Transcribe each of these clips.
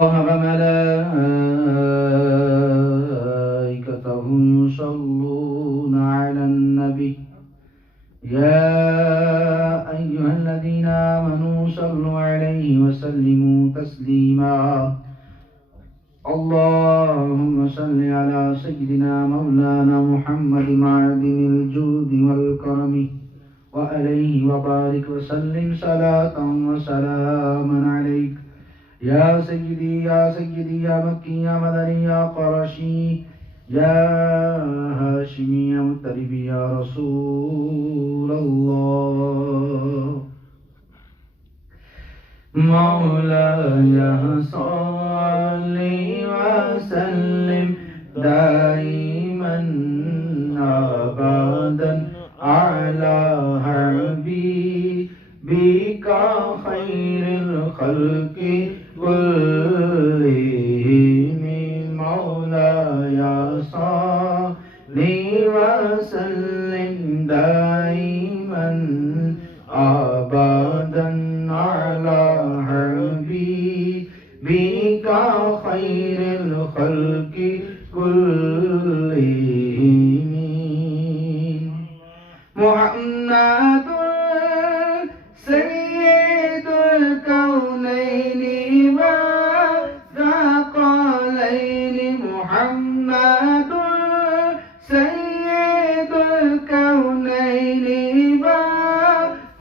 وملائكته يصلون على النبي يا أيها الذين آمنوا صلوا عليه وسلموا تسليما اللهم صل على سيدنا مولانا محمد معدن الجود والكرم وعليه وبارك وسلم صلاة وسلاما عليك يا سيدي يا سيدي يا مكي يا مدني يا قرشي يا هاشمي يا مطلبي يا رسول الله مولاي صل وسلم دائما أبدا على حبيبك خير الخلق كلهم مولاي صل وسلم دائما أبدا على حبيبك خير الخلق كلهم محمد سيد الكونين والثقلين محمد سيد الكونين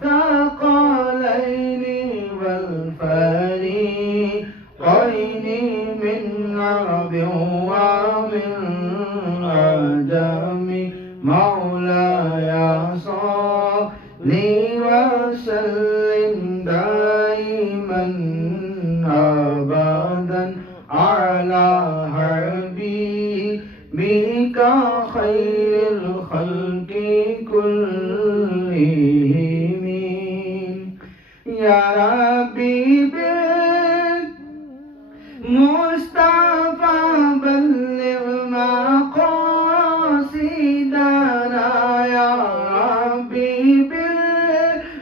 والثقلين والفريقين من عرب ومن عجم مولاي صل وسلم دائما أبدا على حبيبك خير الخلق كلهم يا ربي بالمصطفى بلغ مقاصدنا يا ربي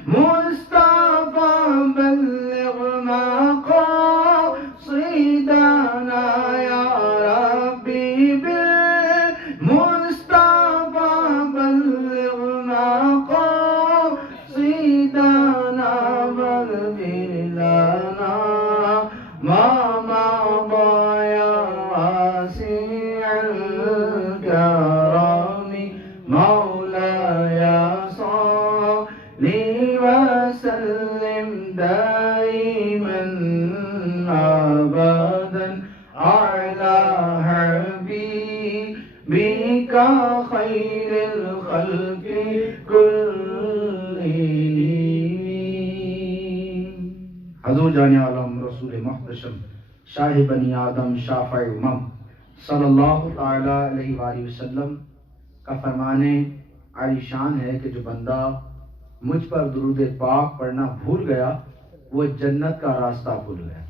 بالمصطفى بلغ مقاصدنا يا ربي بالمصطفى بلغ مقاصدنا واغفر لنا ما مضى يا واسع الكرم مولاي صل وسلم دائما أبدا على حبيبك خير الخلق كلهم حضور جان عالم رسول محتشم شاہ بنی آدم شافع امم صلی اللہ تعالی علیہ وآلہ وسلم کا فرمان عالی شان ہے کہ جو بندہ مجھ پر درود پاک پڑھنا بھول گیا وہ جنت کا راستہ بھول گیا.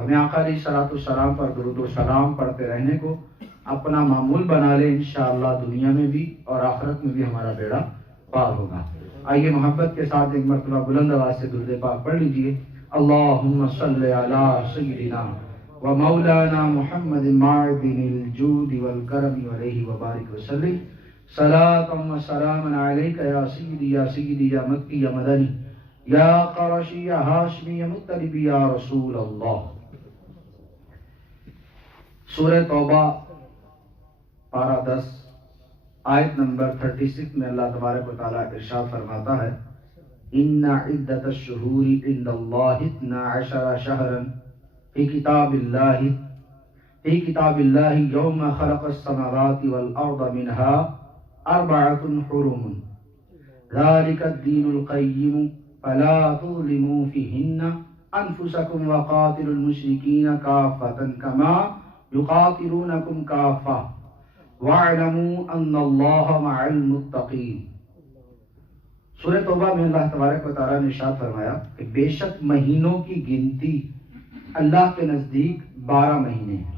ہمیں آقا علیہ الصلوۃ والسلام پر درود و سلام پڑھتے رہنے کو اپنا معمول بنا لیں، انشاءاللہ دنیا میں بھی اور آخرت میں بھی ہمارا بیڑا پار ہوگا. آئیے محبت کے ساتھ ایک مرتبہ بلند آواز سے درود پاک پڑھ لیجئے. اللہم صلی علی سیدنا و مولانا محمد معدن الجود والکرم علیہ وبارک وسلم صلاۃ و سلاما علیک یا سیدی یا سیدی یا مکی یا مدنی یا قرشی یا ہاشمی یا مطلبی یا رسول اللہ. سورہ توبہ پارہ 10 آیت نمبر 36 میں اللہ تبارک و تعالیٰ ارشاد فرماتا ہے ان عدت الشہور عند اللہ 12 شہرا فی کتاب اللہ یوم خلق السماوات والارض منها 4 حرم ذلك الدین القیم فلا تظلموا فیہن انفسکم وقاتلوا المشرکین کافۃ کما یقاتلونکم کافۃ وَاعْلَمُوا أَنَّ اللَّهَ مَعَ الْمُتَّقِينَ. سورہ توبہ میں اللہ تبارک و تعالیٰ نے ارشاد فرمایا کہ بے شک مہینوں کی گنتی اللہ کے نزدیک 12 مہینے ہیں.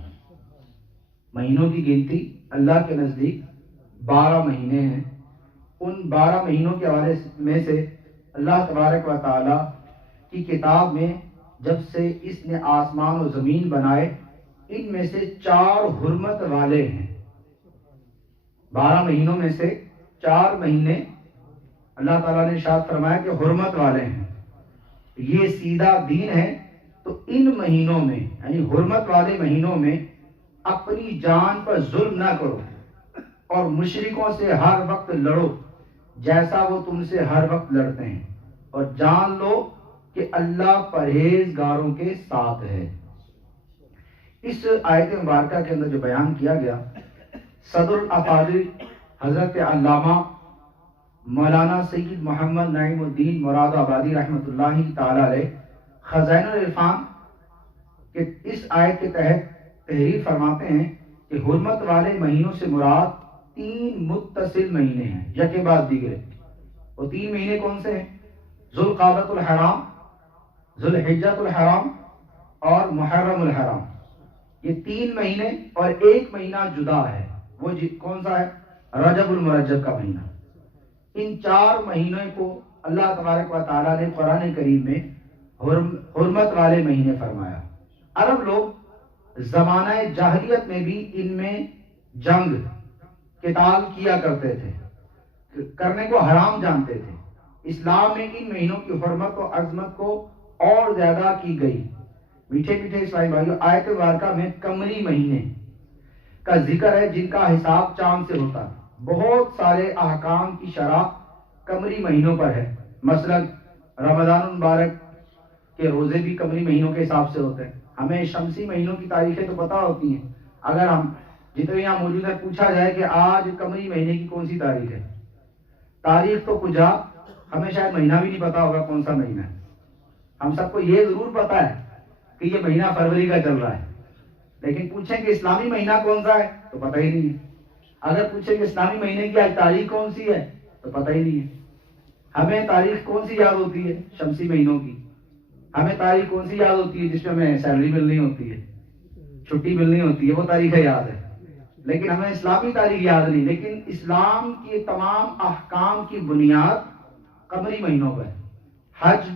مہینوں کی گنتی اللہ کے نزدیک 12 مہینے ہیں. ان 12 مہینوں کے حوالے میں سے اللہ تبارک و تعالیٰ کی کتاب میں جب سے اس نے آسمان و زمین بنائے ان میں سے 4 حرمت والے ہیں۔ 12 مہینوں میں سے 4 مہینے اللہ تعالیٰ نے ارشاد فرمایا کہ حرمت والے ہیں، یہ سیدھا دین ہے۔ تو ان مہینوں میں یعنی حرمت والے مہینوں میں اپنی جان پر ظلم نہ کرو اور مشرکوں سے ہر وقت لڑو جیسا وہ تم سے ہر وقت لڑتے ہیں، اور جان لو کہ اللہ پرہیزگاروں کے ساتھ ہے۔ اس آیت مبارکہ کے اندر جو بیان کیا گیا، صدر الافاضل حضرت علامہ مولانا سید محمد نعیم الدین مراد آبادی رحمۃ اللہ تعالی علیہ خزائن العرفان کہ اس آیت کے تحت تحریر فرماتے ہیں کہ حرمت والے مہینوں سے مراد 3 متصل مہینے ہیں یکے بعد دیگرے۔ وہ 3 مہینے کون سے ہیں؟ ذوالقعدۃ الحرام، ذوالحجۃ الحرام اور محرم الحرام۔ یہ 3 مہینے اور ایک مہینہ جدا ہے، وہ کون سا ہے؟ رجب المرجب کا مہینہ۔ ان 4 مہینوں کو اللہ تبارک و تعالیٰ نے قرآن کریم میں حرمت والے مہینے فرمایا۔ عرب لوگ زمانہ جاہلیت میں بھی ان میں جنگ قتال کیا کرتے تھے، کرنے کو حرام جانتے تھے۔ اسلام میں ان مہینوں کی حرمت و عظمت کو اور زیادہ کی گئی۔ میٹھے میٹھے اسلامی بھائیوں، آیت مبارکہ میں قمری مہینے کا ذکر ہے جن کا حساب چاند سے ہوتا ہے۔ بہت سارے احکام کی شرح قمری مہینوں پر ہے۔ مثلا رمضان المبارک کے روزے بھی قمری مہینوں کے حساب سے ہوتے ہیں۔ ہمیں شمسی مہینوں کی تاریخیں تو پتہ ہوتی ہیں، اگر ہم جتنے یہاں موجود ہیں پوچھا جائے کہ آج قمری مہینے کی کون سی تاریخ ہے، تاریخ تو کجا ہمیں شاید مہینہ بھی نہیں پتا ہوگا کون سا مہینہ ہے۔ ہم سب کو یہ ضرور پتا ہے کہ یہ مہینہ فروری کا چل رہا ہے، لیکن پوچھیں کہ اسلامی مہینہ کون سا ہے تو پتہ ہی نہیں ہے۔ اگر پوچھیں کہ اسلامی مہینے کی آج تاریخ کون سی ہے تو پتہ ہی نہیں ہے۔ ہمیں تاریخ کون سی یاد ہوتی ہے؟ شمسی مہینوں کی۔ ہمیں تاریخ کون سی یاد ہوتی ہے؟ جس میں ہمیں سیلری ملنی ہوتی ہے، چھٹی ملنی ہوتی ہے، وہ تاریخیں یاد ہے، لیکن ہمیں اسلامی تاریخ یاد نہیں۔ لیکن اسلام کے تمام احکام کی بنیاد قمری مہینوں پر ہے۔ حج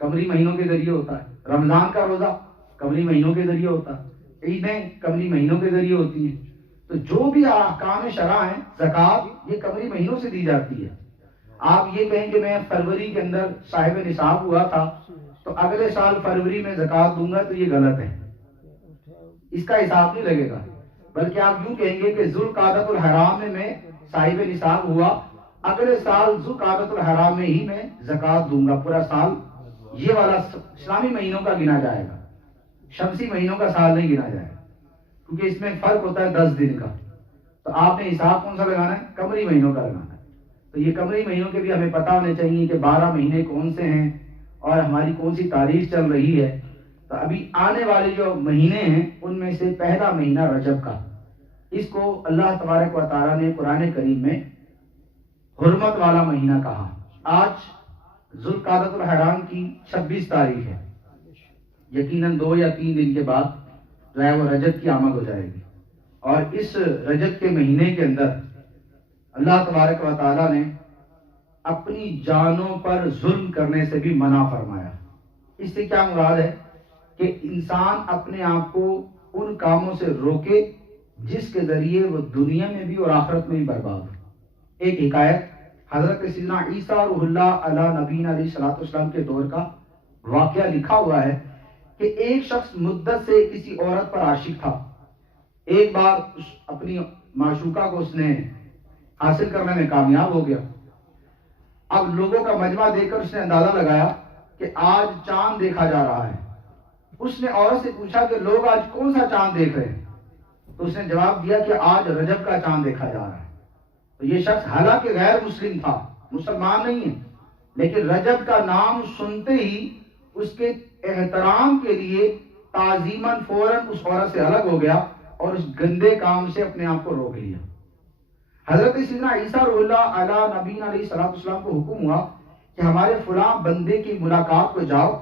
قمری مہینوں کے ذریعے ہوتا ہے، رمضان کا روزہ قمری مہینوں کے ذریعے ہوتا ہے، عیدیں قمری مہینوں کے ذریعے ہوتی ہیں۔ تو جو بھی احکام شرع ہیں، زکوٰۃ یہ قمری مہینوں سے دی جاتی ہے۔ آپ یہ کہیں کہ میں فروری کے اندر صاحب نصاب ہوا تھا تو اگلے سال فروری میں زکوٰۃ دوں گا، تو یہ غلط ہے، اس کا حساب نہیں لگے گا۔ بلکہ آپ یوں کہیں گے کہ ذوالقعدۃ الحرام میں صاحب نصاب ہوا، اگلے سال ذوالقعدۃ الحرام میں ہی میں زکوٰۃ دوں گا، پورا سال یہ والا اسلامی مہینوں کا گنا جائے گا، شمسی مہینوں کا سال نہیں گنا جائے گا، کیونکہ اس میں فرق ہوتا ہے 10 دن کا۔ تو آپ نے حساب کون سا لگانا ہے؟ قمری مہینوں کا لگانا ہے۔ تو یہ قمری مہینوں کے بھی ہمیں پتہ ہونے چاہیے کہ 12 مہینے کون سے ہیں اور ہماری کون سی تاریخ چل رہی ہے۔ تو ابھی آنے والے جو مہینے ہیں ان میں سے پہلا مہینہ رجب کا، اس کو اللہ تبارک و تعالیٰ نے قرآن کریم میں حرمت والا مہینہ کہا۔ آج ذوالقعدۃ الحرام کی 26 تاریخ ہے، یقیناً 2 یا 3 دن کے بعد جو ہے وہ رجب کی آمد ہو جائے گی، اور اس رجب کے مہینے کے اندر اللہ تبارک و تعالیٰ نے اپنی جانوں پر ظلم کرنے سے بھی منع فرمایا۔ اس سے کیا مراد ہے کہ انسان اپنے آپ کو ان کاموں سے روکے جس کے ذریعے وہ دنیا میں بھی اور آخرت میں بھی برباد ہو۔ ایک حکایت حضرت سیدنا عیسیٰ روح اللہ علیہ نبینا علیہ الصلوۃ والسلام کے دور کا واقعہ لکھا ہوا ہے کہ ایک شخص مدت سے کسی عورت پر عاشق تھا۔ ایک بار اپنی معشوقہ کو اس نے حاصل کرنے میں کامیاب ہو گیا۔ اب لوگوں کا مجمع دیکھ کر اس نے اندازہ لگایا کہ آج چاند دیکھا جا رہا ہے۔ اس نے عورت سے پوچھا کہ لوگ آج کون سا چاند دیکھ رہے ہیں؟ تو اس نے جواب دیا کہ آج رجب کا چاند دیکھا جا رہا ہے۔ تو یہ شخص حالانکہ غیر مسلم تھا، مسلمان نہیں ہے، لیکن رجب کا نام سنتے ہی اس کے احترام کے لیے تعظیماً فوراً اس عورت سے الگ ہو گیا اور اس گندے کام سے اپنے آپ کو روک لیا۔ حضرت سیدنا عیسیٰ روح اللہ علیہ نبینا علیہ الصلوۃ والسلام کو حکم ہوا کہ ہمارے فلاں بندے کی ملاقات کو جاؤ۔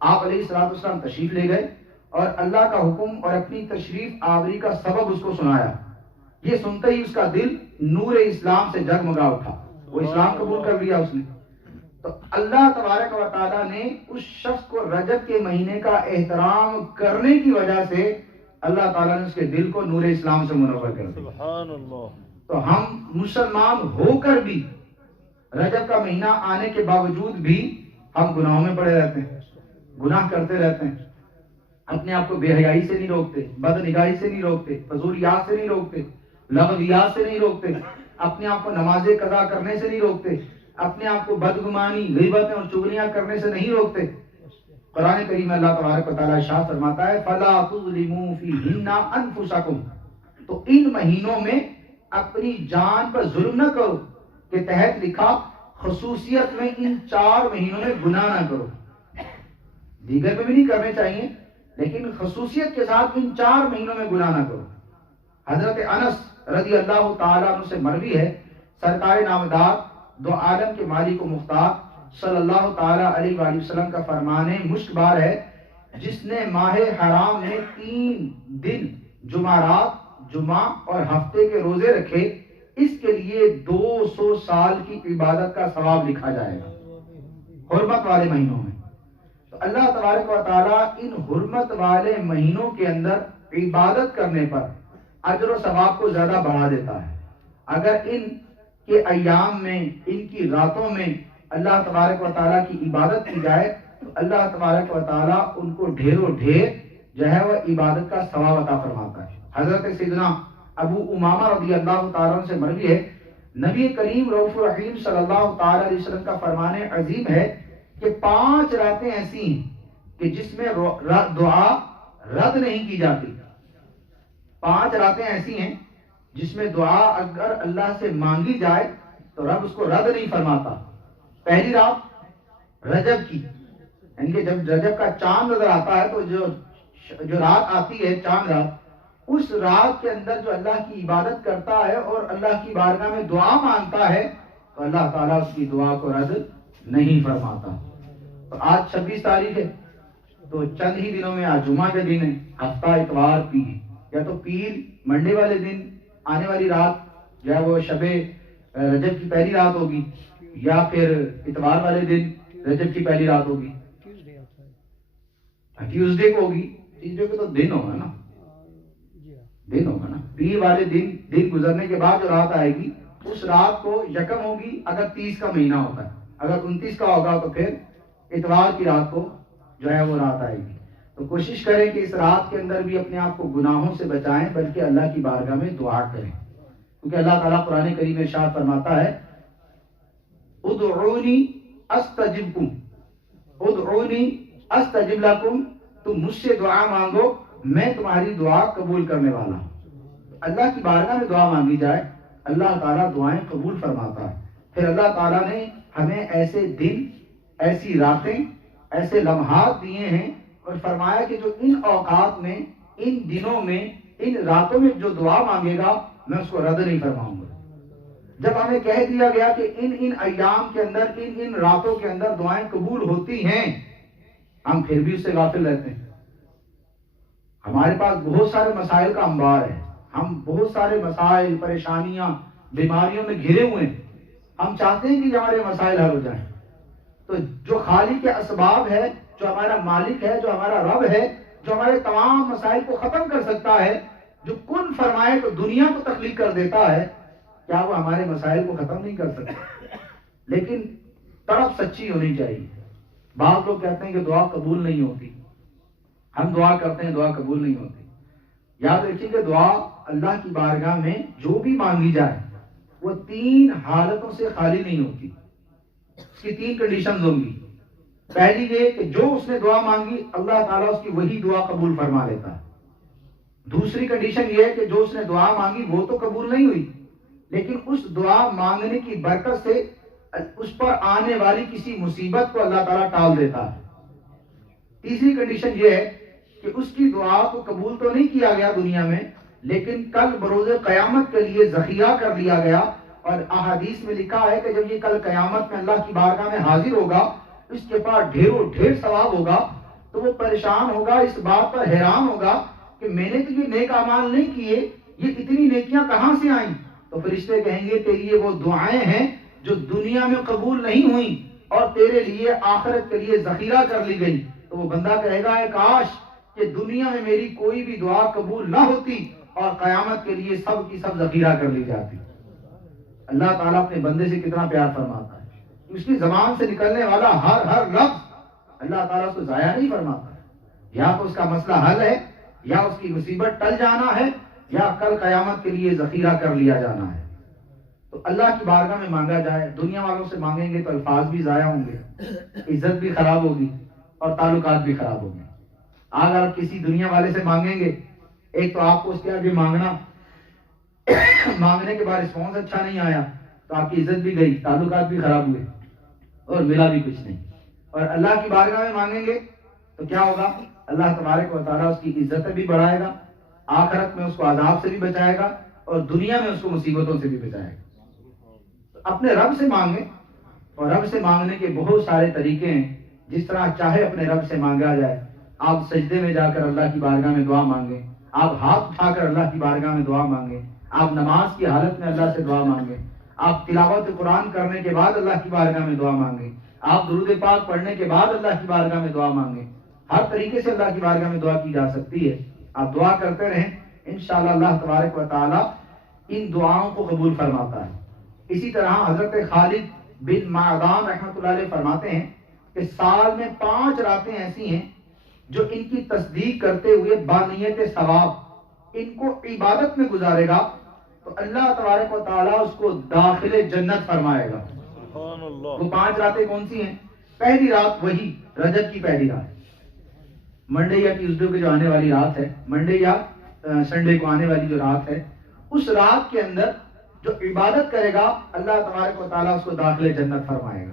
آپ علیہ الصلوۃ والسلام تشریف لے گئے اور اللہ کا حکم اور اپنی تشریف آوری کا سبب اس کو سنایا۔ یہ سنتے ہی اس کا دل نور اسلام سے جگمگا اٹھا، وہ اسلام قبول کر لیا اس نے۔ تو اللہ تبارک و تعالیٰ نے اس شخص کو رجب کے مہینے کا احترام کرنے کی وجہ سے اللہ تعالیٰ نے اس کے دل کو نور اسلام سے منور کر دیا. سبحان اللہ. تو ہم مسلمان ہو کر بھی رجب کا مہینہ آنے کے باوجود بھی ہم گناہوں میں پڑے رہتے ہیں, گناہ کرتے رہتے ہیں, اپنے آپ کو بے حیائی سے نہیں روکتے, بد نگاہی سے نہیں روکتے, فضولیات سے نہیں روکتے, لغویات سے نہیں روکتے, اپنے آپ کو نماز قضا کرنے سے نہیں روکتے, اپنے آپ کو بدگمانی, غیبتیں اور چغلیاں کرنے سے نہیں روکتے. قرآن کریم میں اللہ تبارک و تعالیٰ ارشاد فرماتا ہے فَلَا تُظْلِمُوا فِيهِنَّ أَنفُسَكُمْ, تو ان مہینوں میں اپنی جان پر ظلم نہ کرو, کے تحت لکھا خصوصیت میں ان 4 مہینوں میں گناہ نہ کرو. دیگر میں بھی نہیں کرنے چاہیے, لیکن خصوصیت کے ساتھ ان 4 مہینوں میں گناہ نہ کرو. حضرت انس رضی اللہ تعالیٰ عنہ سے مروی ہے, سرکار نامدار دو عالم کے مالک و مختار صلی اللہ تعالیٰ علیہ وآلہ وسلم کا فرمان مشک بار ہے, جس نے ماہ حرام میں 3 دن جمعرات, جمعہ اور ہفتے کے روزے رکھے, اس کے لیے 200 سال کی عبادت کا ثواب لکھا جائے گا حرمت والے مہینوں میں. تو اللہ تبارک و تعالیٰ ان حرمت والے مہینوں کے اندر عبادت کرنے پر اجر و ثواب کو زیادہ بڑھا دیتا ہے. اگر ان کے ایام میں, ان کی راتوں میں اللہ تبارک و تعالیٰ کی عبادت کی جائے تو اللہ تبارک و تعالیٰ ان کو ڈھیروں ڈھیر جو ہے وہ عبادت کا ثواب عطا فرماتا ہے. حضرت سیدنا ابو امامہ رضی اللہ تعالیٰ عنہ سے مروی ہے, نبی کریم رؤوف الرحیم صلی اللہ تعالیٰ علیہ وسلم کا فرمان عظیم ہے کہ 5 راتیں ایسی ہیں کہ جس میں دعا رد نہیں کی جاتی. 5 راتیں ایسی ہیں جس میں دعا اگر اللہ سے مانگی جائے تو رب اس کو رد نہیں فرماتا. پہلی رات رجب کی, یعنی کہ جب رجب کا چاند نظر آتا ہے تو جو رات آتی ہے چاند رات, اس رات کے اندر جو اللہ کی عبادت کرتا ہے اور اللہ کی بارگاہ میں دعا مانگتا ہے تو اللہ تعالیٰ اس کی دعا کو رد نہیں فرماتا. تو آج 26 تاریخ ہے, تو چند ہی دنوں میں آج جمعہ کے دن ہے, ہفتہ اتوار پیر, یا تو پیر منڈے والے دن آنے والی رات جو ہے وہ شب رجب کی پہلی رات ہوگی, یا پھر اتوار والے دن رجب کی پہلی رات ہوگی, ٹیوزڈے کو ہوگی. ٹیوزڈے کو تو دن ہوگا نا, دن ہوگا نا. پیر والے دن گزرنے کے بعد جو رات آئے گی اس رات کو یکم ہوگی اگر 30 کا مہینہ ہوتا ہے, اگر 29 کا ہوگا تو پھر اتوار کی رات کو جو ہے وہ رات آئے گی. تو کوشش کریں کہ اس رات کے اندر بھی اپنے آپ کو گناہوں سے بچائیں, بلکہ اللہ کی بارگاہ میں دعا کریں, کیونکہ اللہ تعالیٰ قرآن کریم میں ارشاد فرماتا ہے ادعونی استجب لکم, تم مجھ سے دعا مانگو میں تمہاری دعا قبول کرنے والا ہوں. اللہ کی بارگاہ میں دعا مانگی جائے اللہ تعالیٰ دعائیں قبول فرماتا ہے. پھر اللہ تعالیٰ نے ہمیں ایسے دن, ایسی راتیں, ایسے لمحات دیے ہیں اور فرمایا کہ جو ان اوقات میں, ان دنوں میں, ان راتوں میں جو دعا مانگے گا میں اس کو رد نہیں فرماؤں گا. جب ہمیں کہہ دیا گیا کہ ان ایام کے اندر, ان راتوں کے اندر دعائیں قبول ہوتی ہیں, ہم پھر بھی اس سے غافل رہتے ہیں. ہمارے پاس بہت سارے مسائل کا انبار ہے, ہم بہت سارے مسائل, پریشانیاں, بیماریوں میں گھرے ہوئے ہیں. ہم چاہتے ہیں کہ ہمارے مسائل حل ہو جائیں. تو جو خالق کے اسباب ہے, جو ہمارا مالک ہے, جو ہمارا رب ہے, جو ہمارے تمام مسائل کو ختم کر سکتا ہے, جو کن فرمائے تو دنیا کو تخلیق کر دیتا ہے, کیا وہ ہمارے مسائل کو ختم نہیں کر سکتا؟ لیکن طرف سچی ہونی چاہیے. بعض لوگ کہتے ہیں کہ دعا قبول نہیں ہوتی, ہم دعا کرتے ہیں دعا قبول نہیں ہوتی. یاد رکھیے کہ دعا اللہ کی بارگاہ میں جو بھی مانگی جائے وہ 3 حالتوں سے خالی نہیں ہوتی. اس کی 3 کنڈیشنز ہوں گی. پہلی یہ کہ جو اس نے دعا مانگی اللہ تعالیٰ اس کی وہی دعا قبول فرما لیتا ہے. دوسری کنڈیشن یہ ہے کہ جو اس نے دعا مانگی وہ تو قبول نہیں ہوئی, لیکن اس دعا مانگنے کی برکت سے اس پر آنے والی کسی مصیبت کو اللہ تعالیٰ ٹال دیتا ہے. تیسری کنڈیشن یہ ہے کہ اس کی دعا کو قبول تو نہیں کیا گیا دنیا میں, لیکن کل بروز قیامت کے لیے ذخیرہ کر لیا گیا. اور احادیث میں لکھا ہے کہ جب یہ کل قیامت میں اللہ کی بارگاہ میں حاضر ہوگا, اس کے پاس ڈھیروں ڈھیر ثواب ہوگا, تو وہ پریشان ہوگا, اس بات پر حیران ہوگا کہ میں نے تو یہ نیک اعمال نہیں کیے, یہ اتنی نیکیاں کہاں سے آئیں؟ تو فرشتے کہیں گے کہ یہ وہ دعائیں ہیں جو دنیا میں قبول نہیں ہوئیں, اور تیرے لیے آخرت کے لیے ذخیرہ کر لی گئی، تو وہ بندہ کہے گا اے کاش کہ دنیا میں میری کوئی بھی دعا قبول نہ ہوتی اور قیامت کے لیے سب کی سب ذخیرہ کر لی جاتی۔ اللہ تعالیٰ اپنے بندے سے کتنا پیار فرماتا ہے، اس کی زبان سے نکلنے والا ہر لفظ اللہ تعالیٰ اس کو ضائع نہیں فرماتا، یا تو اس کا مسئلہ حل ہے، یا اس کی مصیبت ٹل جانا ہے، یا کل قیامت کے لیے ذخیرہ کر لیا جانا ہے۔ تو اللہ کی بارگاہ میں مانگا جائے، دنیا والوں سے مانگیں گے تو الفاظ بھی ضائع ہوں گے، عزت بھی خراب ہوگی اور تعلقات بھی خراب ہوں گے۔ اگر آپ کسی دنیا والے سے مانگیں گے، ایک تو آپ کو اس کے آگے مانگنے کے بعد رسپانس اچھا نہیں آیا تو آپ کی عزت بھی گئی، تعلقات بھی خراب ہوئے اور ملا بھی کچھ نہیں۔ اور اللہ کی بارگاہ میں مانگیں گے تو کیا ہوگا؟ اللہ تبارک و تعالیٰ اس کی عزت بھی بڑھائے گا، آخرت میں اس کو عذاب سے بھی بچائے گا اور دنیا میں اس کو مصیبتوں سے بھی بچائے گا۔ اپنے رب سے مانگیں، اور رب سے مانگنے کے بہت سارے طریقے ہیں، جس طرح چاہے اپنے رب سے مانگا جائے۔ آپ سجدے میں جا کر اللہ کی بارگاہ میں دعا مانگیں، آپ ہاتھ اٹھا کر اللہ کی بارگاہ میں دعا مانگیں، آپ نماز کی حالت میں اللہ سے دعا مانگیں، آپ تلاوت قرآن کرنے کے بعد اللہ کی بارگاہ میں دعا مانگیں، آپ درود پاک پڑھنے کے بعد اللہ کی بارگاہ میں دعا مانگیں۔ ہر طریقے سے اللہ کی بارگاہ میں دعا کی جا سکتی ہے۔ آپ دعا کرتے رہیں، انشاءاللہ اللہ تبارک و تعالی ان دعاؤں کو قبول فرماتا ہے۔ اسی طرح حضرت خالد بن معدان رحمۃ اللہ علیہ فرماتے ہیں کہ سال میں 5 راتیں ایسی ہیں جو ان کی تصدیق کرتے ہوئے بانیت ثواب ان کو عبادت میں گزارے گا تو اللہ تبارک و تعالیٰ اس کو داخل جنت فرمائے گا۔ وہ 5 راتیں کون سی ہیں؟ پہلی رات وہی رجب کی پہلی رات، منڈے یا ٹیوزڈے کو جو آنے والی رات ہے، منڈے یا سنڈے کو آنے والی جو رات ہے، اس رات کے اندر جو عبادت کرے گا اللہ تبارک و تعالیٰ اس کو داخل جنت فرمائے گا۔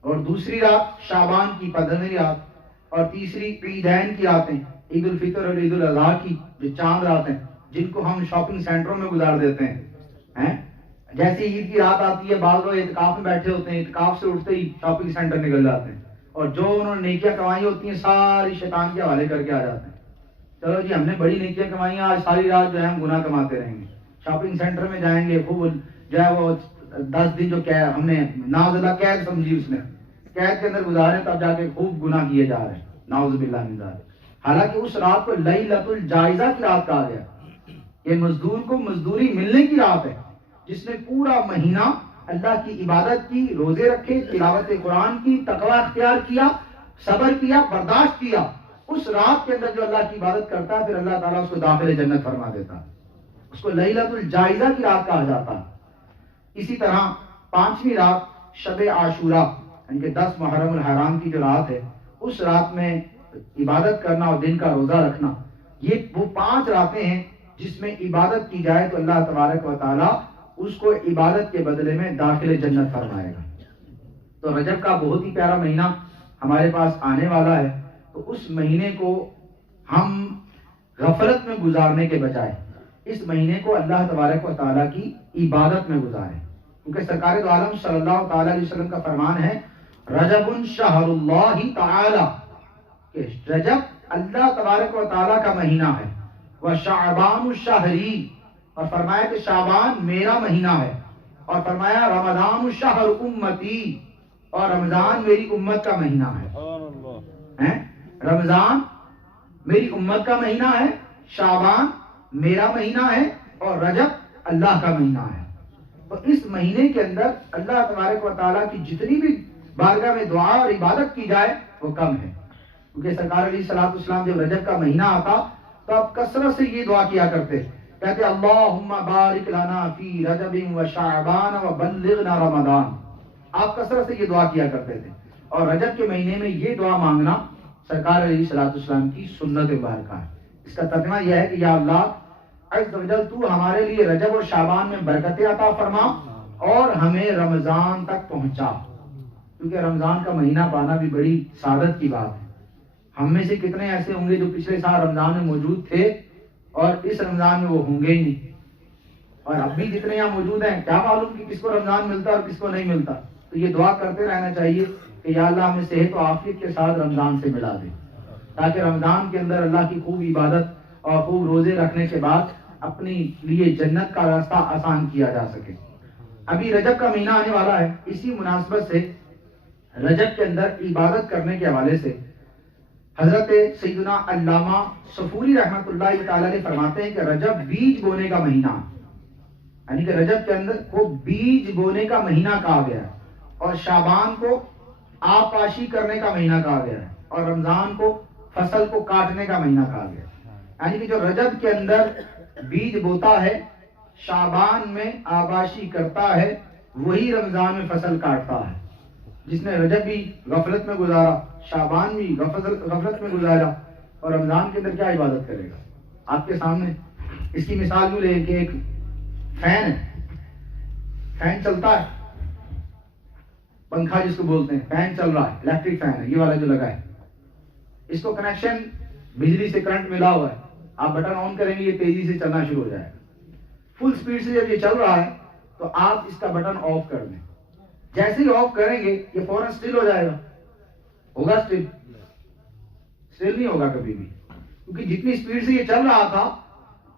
اور دوسری رات شعبان کی 15ویں رات، اور تیسری عیدین کی راتیں، عید الفطر اور عید الاضحیٰ کی جو چاند راتیں جن کو ہم شاپنگ سینٹروں میں گزار دیتے ہیں۔ جیسے عید کی رات آتی ہے، بعض لوگ اعتکاف میں بیٹھے ہوتے ہیں، اعتکاف سے اٹھتے ہی شاپنگ سینٹر نکل جاتے ہیں اور جو انہوں نے نیکیاں کمائی ہوتی ہیں ساری شیطان کے حوالے کر کے آ جاتے ہیں۔ چلو جی ہم نے بڑی نیکیاں کمائی ہیں، آج ساری رات جو ہے ہم گناہ کماتے رہیں گے۔ شاپنگ سینٹر میں جائیں گے، خوب جو ہے وہ 10 دن جو ہم نے ناؤز اللہ قید سمجھی، اس نے قید کے اندر گزارے، تب جا کے خوب گناہ کیے جا رہے ہیں، ناؤز باللہ من ذالک۔ حالانکہ اس رات کو لیلۃ الجائزہ کی رات کہا گیا، یہ مزدور کو مزدوری ملنے کی رات ہے، جس نے پورا مہینہ اللہ کی عبادت کی، روزے رکھے، تلاوت قرآن کی، تقوی اختیار کیا، صبر کیا، برداشت کیا۔ اس رات کے اندر جو اللہ کی عبادت کرتا ہے پھر اللہ تعالیٰ اس کو داخل جنت فرما دیتا ہے، اس کو لیلۃ الجائزہ کی رات کہا جاتا ہے۔ اسی طرح 5ویں رات شب عاشورہ یعنی کہ 10 محرم الحرام کی جو رات ہے، اس رات میں عبادت کرنا اور دن کا روزہ رکھنا، یہ وہ 5 راتیں ہیں جس میں عبادت کی جائے تو اللہ تبارک و تعالیٰ اس کو عبادت کے بدلے میں داخل جنت فرمائے گا۔ تو رجب کا بہت ہی پیارا مہینہ ہمارے پاس آنے والا ہے، تو اس مہینے کو ہم غفلت میں گزارنے کے بجائے اس مہینے کو اللہ تبارک و تعالیٰ کی عبادت میں گزاریں، کیونکہ سرکار دو عالم صلی اللہ تعالی علیہ وسلم کا فرمان ہے رجب شہر اللہ تعالی، کہ رجب اللہ تبارک و تعالیٰ کا مہینہ ہے، وشعبان شہری، اور فرمایا کہ شعبان میرا مہینہ ہے، اور فرمایا رمضان شہر امتی، اور رمضان میری امت کا مہینہ ہے۔ رمضان میری امت کا مہینہ ہے، شعبان میرا مہینہ ہے، اور رجب اللہ کا مہینہ ہے۔ تو اس مہینے کے اندر اللہ تبارک و تعالیٰ کی جتنی بھی بارگاہ میں دعا اور عبادت کی جائے وہ کم ہے، کیونکہ سرکار علیہ الصلوۃ والسلام جب رجب کا مہینہ آتا تو آپ کثرت سے یہ دعا کیا کرتے، کہتے اللہم بارک لنا فی رجب و شعبان و بلغنا رمضان۔ آپ کثرت سے یہ دعا کیا کرتے تھے، اور رجب کے مہینے میں یہ دعا مانگنا سرکار علیہ الصلوۃ والسلام کی سنت مبارکہ ہے۔ اس کا ترجمہ یہ ہے کہ یا اللہ عز و جل تو ہمارے لیے رجب اور شعبان میں برکتیں عطا فرما اور ہمیں رمضان تک پہنچا، کیونکہ رمضان کا مہینہ پانا بھی بڑی سعادت کی بات ہے۔ ہم میں سے کتنے ایسے ہوں گے جو پچھلے سال رمضان میں موجود تھے اور اس رمضان میں وہ ہوں گے ہی نہیں، اور اب بھی جتنے یہاں موجود ہیں کیا معلوم کہ کس کو رمضان ملتا اور کس کو نہیں ملتا۔ تو یہ دعا کرتے رہنا چاہیے کہ یا اللہ ہمیں صحت و عافیت کے ساتھ رمضان سے ملا دے، تاکہ رمضان کے اندر اللہ کی خوب عبادت اور خوب روزے رکھنے کے بعد اپنی لیے جنت کا راستہ آسان کیا جا سکے۔ ابھی رجب کا مہینہ آنے والا ہے، اسی مناسبت سے رجب کے اندر عبادت کرنے کے حوالے سے حضرت سیدنا علامہ صفوری رحمۃ اللہ تعالی علیہ فرماتے ہیں کہ رجب بیج بونے کا مہینہ، یعنی کہ رجب کے اندر کو بیج بونے کا مہینہ کہا گیا ہے، اور شعبان کو آبپاشی کرنے کا مہینہ کہا گیا ہے، اور رمضان کو فصل کو کاٹنے کا مہینہ کہا گیا ہے۔ یعنی کہ جو رجب کے اندر بیج بوتا ہے، شعبان میں آباشی کرتا ہے، وہی رمضان میں فصل کاٹتا ہے۔ جس نے رجب بھی غفلت میں گزارا، شعبان بھی غفلت میں گزارا، اور رمضان کے اندر کیا عبادت کرے گا؟ آپ کے سامنے اس کی مثال یوں لیں کہ ایک فین ہے، فین چلتا ہے، پنکھا جس کو بولتے ہیں، فین چل رہا ہے، الیکٹرک فین ہے، یہ والا جو لگا ہے، اس کو کنیکشن بجلی سے کرنٹ ملا ہوا ہے، آپ بٹن آن کریں گے یہ تیزی سے چلنا شروع ہو جائے گا۔ فل سپیڈ سے جب یہ چل رہا ہے تو آپ اس کا بٹن آف کر دیں، جیسے ہی آف کریں گے یہ فوراً سٹل ہو جائے گا، ہوگا سٹل نہیں ہوگا کبھی بھی، کیونکہ جتنی سپیڈ سے یہ چل رہا تھا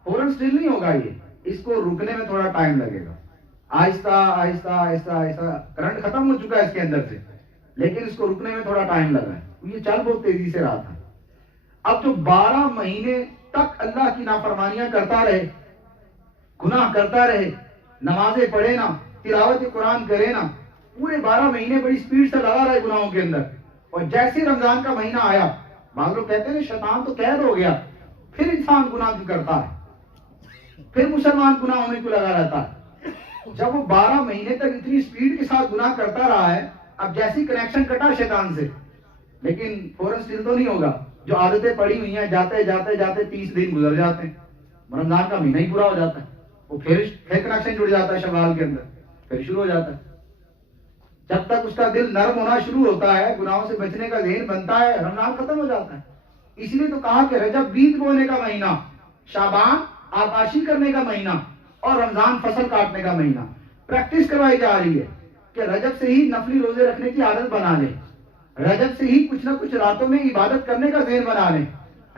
فوراً سٹل نہیں ہوگا، یہ اس کو رکنے میں تھوڑا ٹائم لگے گا، آہستہ آہستہ آہستہ آہستہ کرنٹ ختم ہو چکا ہے اس کے اندر سے، لیکن اس کو رکنے میں تھوڑا ٹائم لگا ہے، یہ چل بہت تیزی سے رہا تھا۔ اب جو 12 مہینے تک اللہ کی نافرمانیاں کرتا رہے، گناہ کرتا رہے، نمازیں پڑھے نا، تلاوت قرآن کرے نا، پورے 12 مہینے بڑی سپیڈ سے لگا رہے گناہوں کے اندر، اور جیسے رمضان کا مہینہ آیا، بعض لوگ کہتے ہیں شیطان تو قید ہو گیا، پھر انسان گناہ کیوں کرتا ہے، پھر مسلمان گناہوں میں کیوں لگا رہتا ہے؟ جب وہ 12 مہینے تک اتنی سپیڈ کے ساتھ گناہ کرتا رہا ہے، اب جیسی کنیکشن کٹا شیطان سے، لیکن فوراً سٹل تو نہیں ہوگا، جو عادتیں پڑی ہوئی ہیں جاتے جاتے جاتے 30 دن گزر جاتے ہیں، رمضان کا مہینہ ہی پورا ہو جاتا ہے، وہ پھر کنیکشن جڑ جاتا ہے شوال کے اندر، پھر شروع ہو جاتا ہے۔ جب تک اس کا دل نرم ہونا شروع ہوتا ہے، گناہوں سے بچنے کا ذہن بنتا ہے، رمضان ختم ہو جاتا ہے۔ اسی لیے تو کہا کہ رجب بیج بونے کا مہینہ، شعبان آباشی کرنے کا مہینہ، اور رمضان فصل کاٹنے کا مہینہ۔ پریکٹس کروائی جا رہی ہے کہ رجب سے ہی نفلی روزے رکھنے کی عادت بنا لیں، رجب سے ہی کچھ نہ کچھ راتوں میں عبادت کرنے کا ذہن بنا لیں،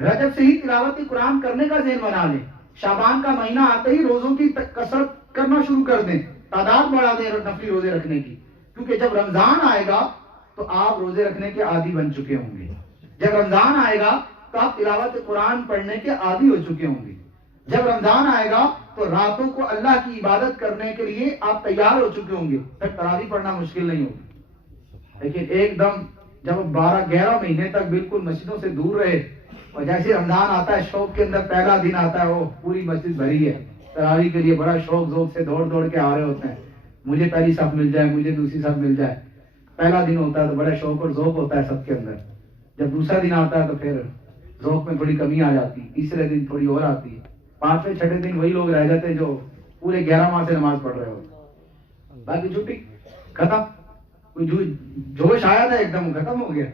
رجب سے ہی تلاوت قرآن کرنے کا ذہن بنا لیں، شعبان کا مہینہ آتے ہی روزوں کی کثرت کرنا شروع کر دیں، تعداد بڑھا دیں نفلی روزے رکھنے کی، کیونکہ جب رمضان آئے گا تو آپ روزے رکھنے کے عادی بن چکے ہوں گے، جب رمضان آئے گا تو آپ تلاوت قرآن پڑھنے کے عادی ہو چکے ہوں گے، جب رمضان آئے گا تو راتوں کو اللہ کی عبادت کرنے کے لیے آپ تیار ہو چکے ہوں گے، پھر تراویح پڑھنا مشکل نہیں ہوگی۔ لیکن ایک دم جب 11 مہینے تک بالکل مسجدوں سے دور رہے، اور جیسے رمضان آتا ہے شوق کے اندر پہلا دن آتا ہے، وہ پوری مسجد بھری ہے، تراویح کے لیے بڑا شوق ذوق سے دوڑ دوڑ کے آ رہے ہوتے ہیں، مجھے پہلی صف مل جائے، مجھے دوسری صف مل جائے، پہلا دن ہوتا ہے تو بڑا شوق اور ذوق ہوتا ہے سب کے اندر، جب دوسرا دن آتا ہے تو پھر ذوق میں تھوڑی کمی آ جاتی، تیسرے دن تھوڑی اور آتی ہے، 5ویں 6ٹھے دن وہی لوگ رہ جاتے ہیں جو پورے 11 ماہ سے نماز پڑھ رہے ہوتے، باقی چھٹی ختم، کوئی جوش آیا تھا ایک دم ختم ہو گیا،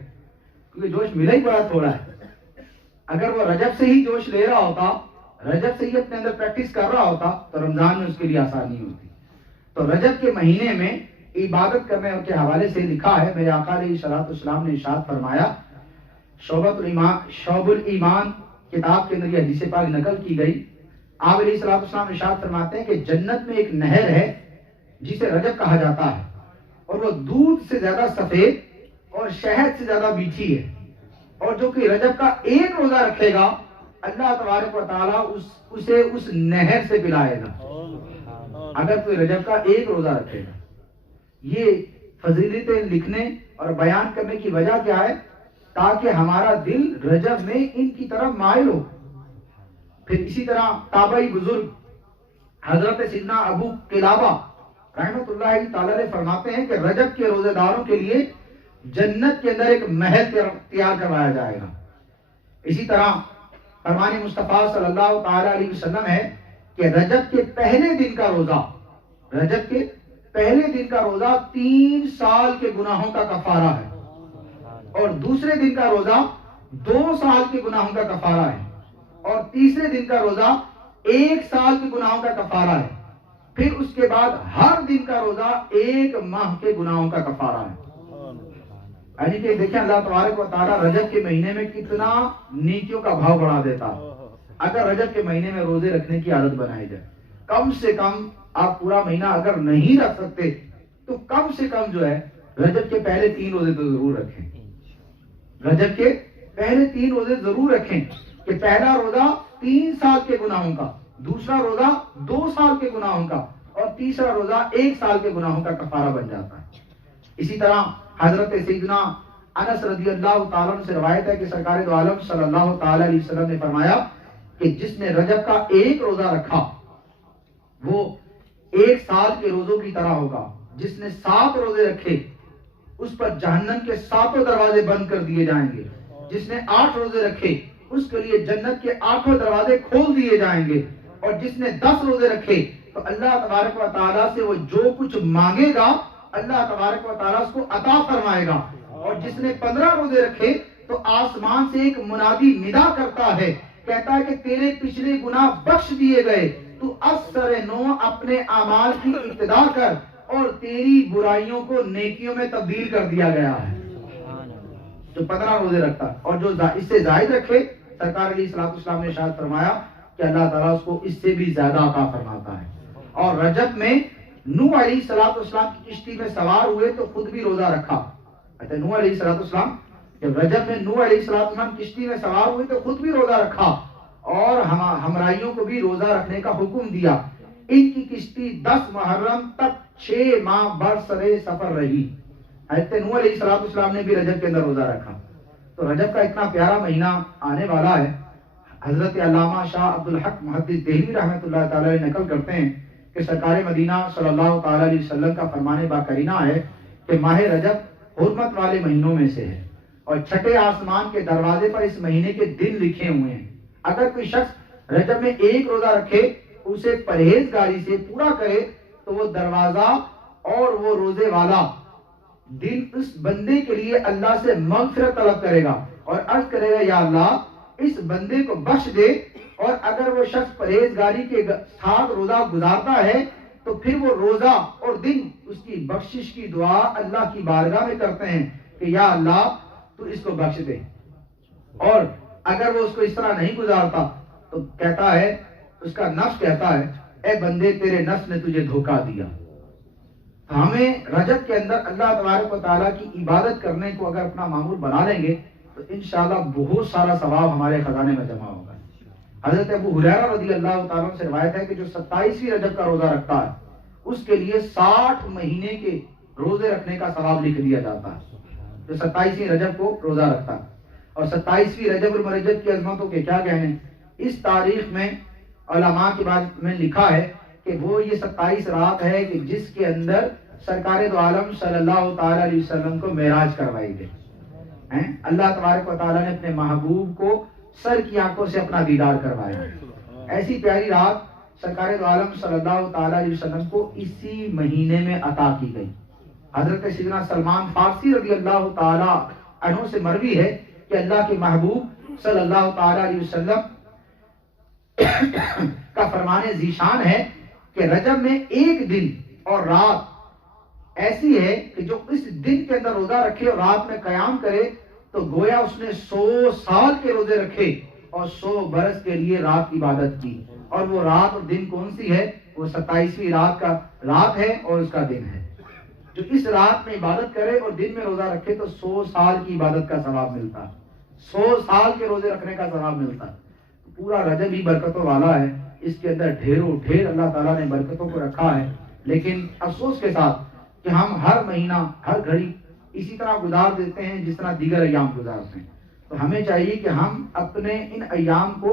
کیونکہ جوش ملا ہی بڑا تھوڑا ہے۔ اگر وہ رجب سے ہی جوش لے رہا ہوتا، رجب سے ہی اپنے اندر پریکٹس کر رہا ہوتا تو رمضان میں اس کے لیے آسانی ہوتی۔ تو رجب کے مہینے میں عبادت کرنے کے حوالے سے لکھا ہے، میرے آقا علیہ الصلوۃ والسلام نے ارشاد فرمایا، شعب الایمان کتاب کے اندر یہ حدیث پاک نقل کی گئی، آپ علیہ الصلوۃ والسلام ارشاد فرماتے ہیں کہ جنت میں ایک نہر ہے جسے رجب کہا جاتا ہے، اور وہ دودھ سے زیادہ سفید اور شہد سے زیادہ میٹھی ہے، اور جو کہ رجب کا ایک روزہ رکھے گا اللہ تبارک و تعالیٰ اسے اس نہر سے پلائے گا، اگر کوئی رجب کا ایک روزہ رکھے گا۔ یہ فضیلتیں لکھنے اور بیان کرنے کی وجہ کیا ہے؟ تاکہ ہمارا دل رجب میں ان کی طرف مائل ہو۔ پھر اسی طرح تابعی بزرگ حضرت سیدنا ابو قلابہ رحمۃ اللہ تعالی علیہ فرماتے ہیں کہ رجب کے روزے داروں کے لیے جنت کے اندر ایک محل تیار کروایا جائے گا۔ اسی طرح فرمان مصطفیٰ صلی اللہ تعالی علیہ وسلم ہے کہ رجب کے پہلے دن کا روزہ، رجب کے پہلے دن کا روزہ 3 سال کے گناہوں کا کفارہ ہے، اور دوسرے دن کا روزہ 2 سال کے گناہوں کا کفارہ ہے، اور تیسرے دن کا روزہ 1 سال کے گناہوں کا کفارہ ہے، پھر اس کے بعد ہر دن کا روزہ 1 ماہ کے گناہوں کا کفارہ ہے۔ یعنی کہ دیکھیں اللہ تبارک و تعالیٰ رجب کے مہینے میں کتنا نیکیوں کا بھاؤ بڑھا دیتا ہے۔ اگر رجب کے مہینے میں روزے رکھنے کی عادت بنائی جائے، کم سے کم آپ پورا مہینہ اگر نہیں رکھ سکتے تو کم سے کم جو ہے رجب کے پہلے 3 روزے تو ضرور رکھیں، رجب کے پہلے 3 روزے ضرور رکھیں کہ پہلا روزہ 3 سال کے گناہوں کا، دوسرا روزہ 2 سال کے گناہوں کا، اور تیسرا روزہ 1 سال کے گناہوں کا کفارہ بن جاتا ہے۔ اسی طرح حضرت سیدنا انس رضی اللہ تعالیٰ عنہ سے روایت ہے کہ سرکار دو عالم صلی اللہ تعالیٰ علیہ وسلم نے فرمایا کہ جس نے رجب کا 1 روزہ رکھا وہ 1 سال کے روزوں کی طرح ہوگا، جس نے 7 روزے رکھے اس پر جہنم کے 7 دروازے بند کر دیے جائیں گے، جس نے 8 روزے رکھے اس کے لیے جنت کے 8 دروازے کھول دیے جائیں گے، اور جس نے 10 روزے رکھے تو اللہ تبارک و تعالیٰ سے وہ جو کچھ مانگے گا اللہ تبارک و تعالیٰ اس کو عطا فرمائے گا، اور جس نے 15 روزے رکھے تو آسمان سے ایک منادی ندا کرتا ہے، کہتا ہے کہ تیرے پچھلے گناہ بخش دیے گئے، تو اثر نو اپنے اعمال کی ابتدا کر اور تیری برائیوں کو نیکیوں میں تبدیل کر دیا گیا ہے۔ جو 15 روزے رکھتا ہے اور جو اس سے زائد رکھے، سرکار علیہ الصلوۃ والسلام نے ارشاد فرمایا کہ اللہ تعالیٰ اس کو اس سے بھی زیادہ عطا فرماتا ہے۔ اور رجب میں نوح علیہ الصلوۃ والسلام کی کشتی میں سوار ہوئے تو خود بھی روزہ رکھا۔ نوح علیہ الصلوۃ والسلام جب رجب میں نوح علیہ الصلوۃ والسلام کشتی میں سوار ہوئے تو خود بھی روزہ رکھا اور ہمراہیوں کو بھی روزہ رکھنے کا حکم دیا۔ ان کی کشتی 10 محرم تک 6 ماہ برسرے سفر رہی۔ حضرت نوح علیہ الصلوۃ والسلام نے بھی رجب کے اندر روزہ رکھا۔ تو رجب کا اتنا پیارا مہینہ آنے والا ہے۔ حضرت علامہ شاہ عبدالحق محدث دہلوی رحمۃ اللہ تعالی نقل کرتے ہیں کہ سرکار مدینہ صلی اللہ تعالی علیہ وسلم کا فرمان باقرینہ ہے کہ ماہ رجب حرمت والے مہینوں میں سے ہے، اور چھٹے آسمان کے دروازے پر اس مہینے کے دن لکھے ہوئے ہیں۔ اگر کوئی شخص رجب میں 1 روزہ رکھے، اسے پرہیزگاری سے پورا کرے تو وہ دروازہ اور وہ روزے والا دن اس بندے کے لیے اللہ سے مغفرت طلب کرے گا اور عرض کرے گا یا اللہ اس بندے کو بخش دے، اور اگر وہ شخص پرہیزگاری کے ساتھ روزہ گزارتا ہے تو پھر وہ روزہ اور دن اس کی بخشش کی دعا اللہ کی بارگاہ میں کرتے ہیں کہ یا اللہ تو اس کو بخش دے، اور اگر وہ اس کو اس طرح نہیں گزارتا تو کہتا ہے، اس کا نفس کہتا ہے اے بندے تیرے نفس نے تجھے دھوکہ دیا۔ ہمیں رجب کے اندر اللہ تبارک و تعالیٰ کی عبادت کرنے کو اگر اپنا معمول بنا لیں گے تو انشاءاللہ بہت سارا ثواب ہمارے خزانے میں جمع ہوگا۔ حضرت ابو ہریرہ رضی اللہ تعالیٰ سے روایت ہے کہ جو 27ویں رجب کا روزہ رکھتا ہے اس کے لیے 60 مہینے کے روزے رکھنے کا ثواب لکھ دیا جاتا ہے، جو 27ویں رجب کو روزہ رکھتا ہے۔ اور 27ویں رجب المرجب کی عظمتوں کے کیا کہنے، اس تاریخ میں علماء کے بعد میں لکھا ہے کہ وہ یہ 27 رات ہے کہ جس کے اندر سرکار دو عالم صلی اللہ تعالی علیہ وسلم کو معراج کروائی گئی۔ اللہ تبارک و تعالیٰ نے اپنے محبوب کو سر کی آنکھوں سے اپنا دیدار کروایا۔ ایسی پیاری رات سرکار دو عالم صلی اللہ تعالی علیہ وسلم کو اسی مہینے میں عطا کی گئی۔ حضرت سیدنا سلمان فارسی رضی اللہ تعالی عنہ سے مروی ہے کہ اللہ کے محبوب صلی اللہ تعالی علیہ وسلم کا فرمان ذیشان ہے کہ رجب میں 1 دن اور رات ایسی ہے کہ جو اس دن کے اندر روزہ رکھے اور رات میں قیام کرے تو گویا اس نے 100 سال کے روزے رکھے اور 100 برس کے لیے رات کی عبادت کی۔ اور وہ رات اور دن کون سی ہے؟ وہ 27ویں رات ہے اور اس کا دن ہے۔ جو اس رات میں عبادت کرے اور دن میں روزہ رکھے تو 100 سال کی عبادت کا ثواب ملتا ہے، 100 سال کے روزے رکھنے کا ثواب ملتا ہے۔ پورا رجب ہی برکتوں والا ہے، اس کے اندر ڈھیروں ڈھیر اللہ تعالیٰ نے برکتوں کو رکھا ہے، لیکن افسوس کے ساتھ کہ ہم ہر مہینہ ہر گھڑی اسی طرح گزار دیتے ہیں جس طرح دیگر ایام گزارتے ہیں۔ تو ہمیں چاہیے کہ ہم اپنے ان ایام کو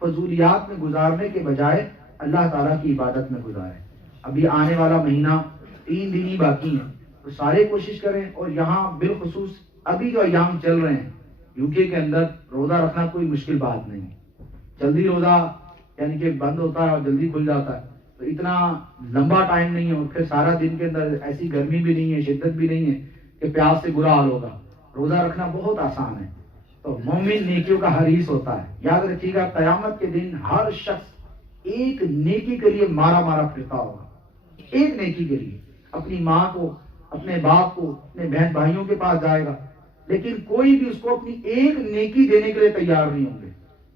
فضولیات میں گزارنے کے بجائے اللہ تعالیٰ کی عبادت میں گزاریں۔ ابھی آنے والا مہینہ 3 دن ہی باقی ہیں، تو سارے کوشش کریں۔ اور یہاں بالخصوص ابھی جو ایام چل رہے ہیں UK کے اندر روزہ رکھنا کوئی مشکل بات نہیں ہے۔ جلدی روزہ یعنی کہ بند ہوتا ہے اور جلدی کھل جاتا ہے، تو اتنا لمبا ٹائم نہیں ہے، اور پھر سارا دن کے اندر ایسی گرمی بھی نہیں ہے، شدت بھی نہیں ہے کہ پیاس سے برا حال ہوگا۔ روزہ رکھنا بہت آسان ہے، تو مومن نیکیوں کا حریص ہوتا ہے۔ یاد رکھیے گا قیامت کے دن ہر شخص ایک نیکی کے لیے مارا پھرتا ہوگا، ایک نیکی کے لیے۔ اپنی ماں کو، اپنے باپ کو، اپنے بہن بھائیوں کے پاس جائے گا، لیکن کوئی بھی اس کو اپنی ایک نیکی دینے کے لیے تیار نہیں ہوں گے،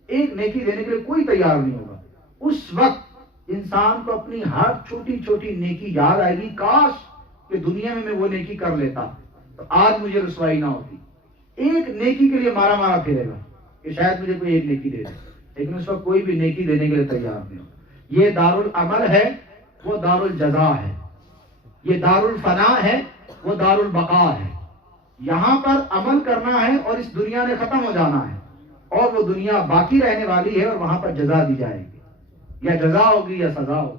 ایک نیکی دینے کے لیے کوئی تیار نہیں ہوگا۔ اس وقت انسان کو اپنی ہر چھوٹی چھوٹی نیکی یاد آئے گی، کاش کہ دنیا میں وہ نیکی کر لیتا، تو آج مجھے رسوائی نہ ہوتی. ایک نیکی کے لیے مارا مارا پھرے گا کہ شاید مجھے کوئی ایک نیکی دے دے, لیکن اس وقت کوئی بھی نیکی دینے کے لیے تیار نہیں ہوگا. یہ دار العمل ہے, وہ دار الجزا ہے. یہ دار الفنا ہے, وہ دار البقا ہے. یہاں پر عمل کرنا ہے اور اس دنیا نے ختم ہو جانا ہے, اور وہ دنیا باقی رہنے والی ہے, اور وہاں پر جزا دی جائے گی. یا جزا ہوگی یا سزا ہوگی.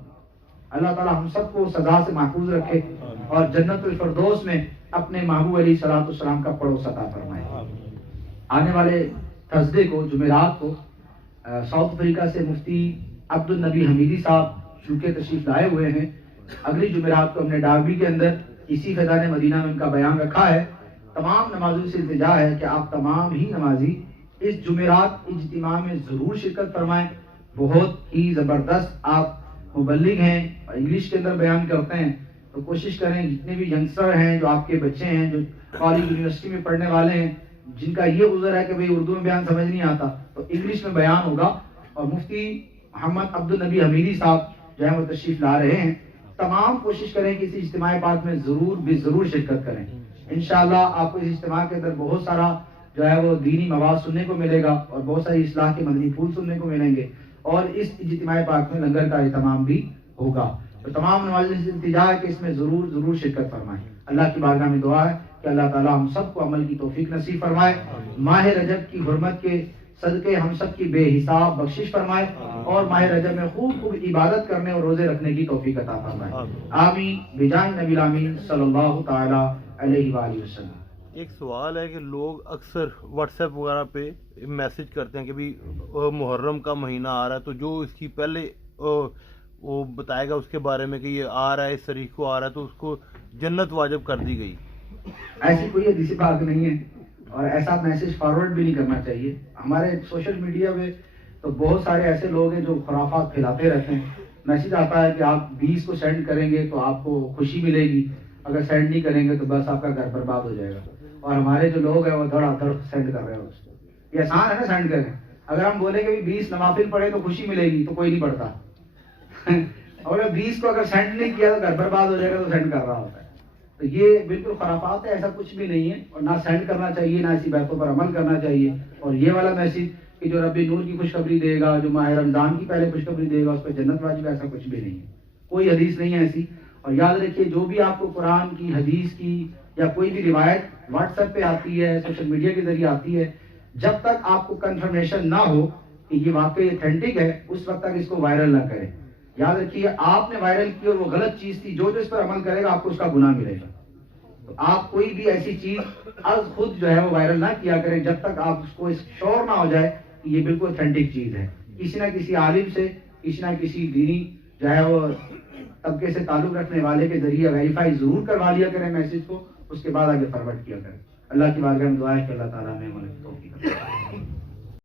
اللہ تعالی ہم سب کو سزا سے محفوظ رکھے اور جنت الفردوس میں اپنے محبوب علیہ الصلوۃ والسلام کا پڑوس عطا فرمائے. آنے والے تھرسڈے کو, جمعرات کو, ساؤتھ افریقہ سے مفتی عبد النبی حمیدی صاحب چونکہ تشریف لائے ہوئے ہیں. اگلی جمعرات کو ہم نے ڈاربی کے اندر اسی فیضان مدینہ میں ان کا بیان رکھا ہے. تمام نمازیوں سے التجا ہے کہ آپ تمام ہی نمازی اس جمعرات اجتماع میں ضرور شرکت فرمائیں. بہت ہی زبردست آپ مبلغ ہیں اور انگلش کے اندر بیان کرتے ہیں, تو کوشش کریں جتنے بھی ینگسٹر ہیں, جو آپ کے بچے ہیں, جو کالج یونیورسٹی میں پڑھنے والے ہیں, جن کا یہ عذر ہے کہ بھئی اردو میں بیان سمجھ نہیں آتا, تو انگلش میں بیان ہوگا. اور مفتی محمد عبد النبی حمیدی صاحب جو ہے وہ تشریف لا رہے ہیں. تمام کوشش کریں کہ اس اجتماع پاک میں ضرور شرکت کریں. انشاءاللہ آپ کو اس اجتماع کے اندر بہت سارا جو ہے وہ دینی مواد سننے کو ملے گا, اور بہت ساری اصلاح کے مدنی پھول سننے کو ملیں گے, اور اس اجتماع پاک میں لنگر کا اہتمام بھی ہوگا. تو تمام نمازیوں سے التجا ہے کہ اس میں ضرور شرکت فرمائیں. اللہ کی بارگاہ میں دعا ہے کہ اللہ تعالی ہم سب کو عمل کی توفیق نصیب فرمائے. ماہ رجب کی حرمت کے صدقے ہم سب کی بے حساب بخشش فرمائے, اور ماہ رجب میں خوب عبادت کرنے اور روزے رکھنے کی توفیق عطا فرمائے. آمین بجاہ نبی الامین صلی اللہ تعالی علیہ وآلہ وسلم. ایک سوال ہے کہ لوگ اکثر واٹس ایپ وغیرہ پہ میسج کرتے ہیں کہ بھی محرم کا مہینہ آ رہا ہے, تو جو اس کی پہلے وہ بتائے گا اس کے بارے میں کہ یہ آ رہا ہے, اس تاریخ کو آ رہا ہے, تو اس کو جنت واجب کر دی گئی. ایسی کوئی حدیث پاک نہیں ہے, اور ایسا میسج فارورڈ بھی نہیں کرنا چاہیے. ہمارے سوشل میڈیا پہ تو بہت سارے ایسے لوگ ہیں جو خرافات پھیلاتے رہتے ہیں. میسج آتا ہے کہ آپ 20 کو سینڈ کریں گے تو آپ کو خوشی ملے گی, اگر سینڈ نہیں کریں گے تو بس آپ کا گھر برباد ہو جائے گا. اور ہمارے جو لوگ ہیں وہ دھڑا دھڑ سینڈ کر رہے ہیں اس کو. یہ آسان ہے نا سینڈ کریں. اگر ہم بولیں کہ 20 نوافل پڑھے تو خوشی ملے گی, تو کوئی نہیں پڑھتا. اور 20 کو اگر سینڈ نہیں کیا تو گھر برباد ہو جائے گا, تو سینڈ کر رہا ہوتا ہے. تو یہ بالکل خرافات ہے, ایسا کچھ بھی نہیں ہے, اور نہ سینڈ کرنا چاہیے, نہ ایسی باتوں پر عمل کرنا چاہیے. اور یہ والا میسج کہ جو رب نور کی خوشخبری دے گا, جو ماہ رمضان کی پہلے خوشخبری دے گا, اس پہ جنت واجب, ایسا کچھ بھی نہیں ہے. کوئی حدیث نہیں ہے ایسی. اور یاد رکھیے جو بھی آپ کو قرآن کی, حدیث کی, یا کوئی بھی روایت واٹس ایپ پہ آتی ہے, سوشل میڈیا کے ذریعے آتی ہے, جب تک آپ کو کنفرمیشن نہ ہو کہ یہ واقعی اتھینٹک ہے, اس وقت تک اس کو وائرل نہ کریں. یاد رکھیے آپ نے وائرل کی اور وہ غلط چیز تھی, جو اس پر عمل کرے گا آپ کو اس کا گناہ ملے گا. تو آپ کوئی بھی ایسی چیز از خود جو ہے وہ وائرل نہ کیا کریں جب تک آپ اس کو شور نہ ہو جائے کہ یہ بالکل اتھینٹک چیز ہے. کسی نہ کسی عالم سے, کسی نہ کسی دینی جو ہے وہ طبقے سے تعلق رکھنے والے کے ذریعے ویریفائی ضرور کروا لیا کریں میسج کو, اس کے بعد آگے فارورڈ کیا کریں. اللہ کی بارگاہ میں دعا ہے کہ اللہ تعالیٰ نے ہمیں توفیق عطا فرمائے.